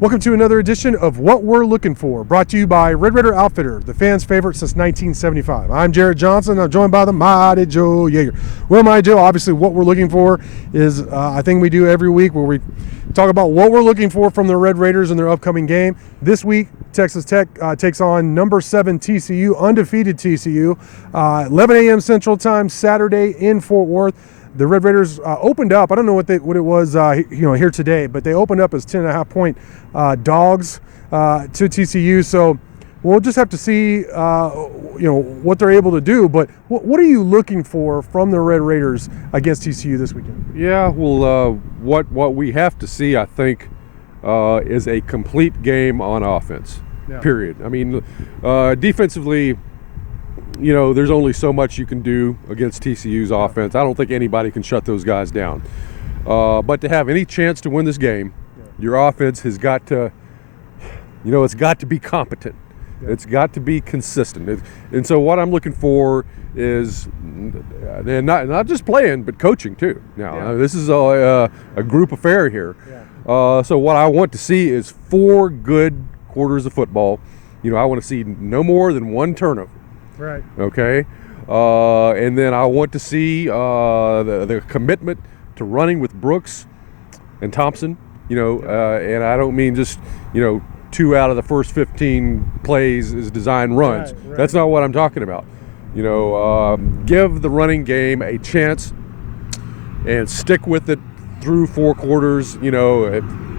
Welcome to another edition of What We're Looking For, brought to you by Red Raider Outfitter, the fans' favorite since 1975. I'm Jared Johnson. I'm joined by the mighty Joe Yeager. Well, mighty Joe, obviously what we're looking for is a thing we do every week where we talk about what we're looking for from the Red Raiders in their upcoming game. This week, Texas Tech takes on number 7 TCU, undefeated TCU, 11 a.m. Central Time, Saturday in Fort Worth. The Red Raiders opened up. I don't know what it was here today, but they opened up as 10.5-point dogs to TCU. So we'll just have to see what they're able to do. But what are you looking for from the Red Raiders against TCU this weekend? Yeah, well, what we have to see, I think, is a complete game on offense. Yeah. Period. I mean, defensively, there's only so much you can do against TCU's offense. I don't think anybody can shut those guys down. But to have any chance to win this game, your offense has got to, it's got to be competent. Yeah. It's got to be consistent. And so what I'm looking for is, and not just playing, but coaching too. Now, this is a group affair here. Yeah. So what I want to see is 4 good quarters of football. I want to see no more than 1 turnover. Right. Okay. And then I want to see the commitment to running with Brooks and Thompson. And I don't mean just 2 out of the first 15 plays is design runs. Right. That's not what I'm talking about. Give the running game a chance and stick with it through 4 quarters.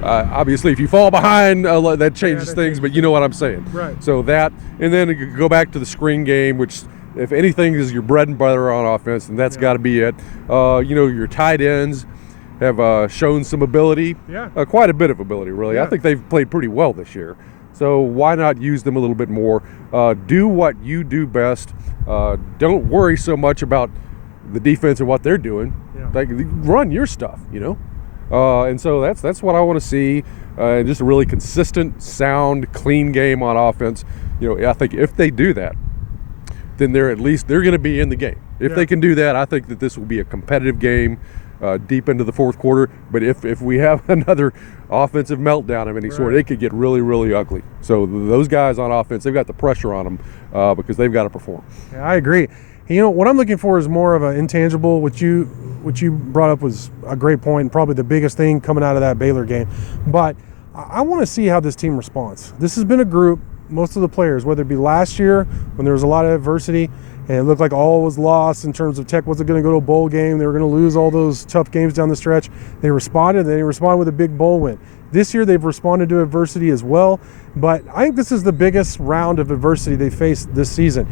Obviously, if you fall behind, that changes things, but you know what I'm saying. Right. So that, and then go back to the screen game, which, if anything, is your bread and butter on offense, and that's got to be it. Your tight ends have shown some ability, quite a bit of ability, really. Yeah. I think they've played pretty well this year. So why not use them a little bit more? Do what you do best. Don't worry so much about the defense and what they're doing. Yeah. Like, run your stuff, and so that's what I want to see. Just a really consistent, sound, clean game on offense. I think if they do that, then they're going to be in the game. If they can do that, I think that this will be a competitive game deep into the 4th quarter. But if we have another offensive meltdown of any sort, it could get really, really ugly. So those guys on offense, they've got the pressure on them because they've got to perform. Yeah, I agree. What I'm looking for is more of an intangible. What you brought up was a great point, and probably the biggest thing coming out of that Baylor game. But I want to see how this team responds. This has been a group, most of the players, whether it be last year when there was a lot of adversity and it looked like all was lost in terms of Tech wasn't going to go to a bowl game, they were going to lose all those tough games down the stretch. They responded with a big bowl win. This year they've responded to adversity as well, but I think this is the biggest round of adversity they faced this season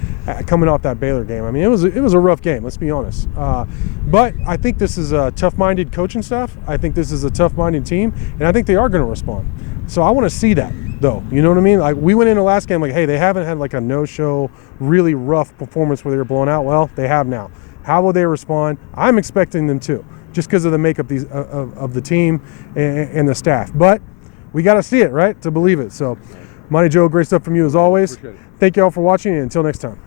coming off that Baylor game. I mean, it was a rough game, let's be honest. But I think this is a tough-minded coaching staff. I think this is a tough-minded team, and I think they are going to respond. So I want to see that, though. You know what I mean? Like, we went into last game like, hey, they haven't had like a no-show, really rough performance where they were blown out. Well, they have now. How will they respond? I'm expecting them to, just because of the makeup of the team and the staff. But we got to see it, right, to believe it. So, Monty Joe, great stuff from you as always. Thank you all for watching, and until next time.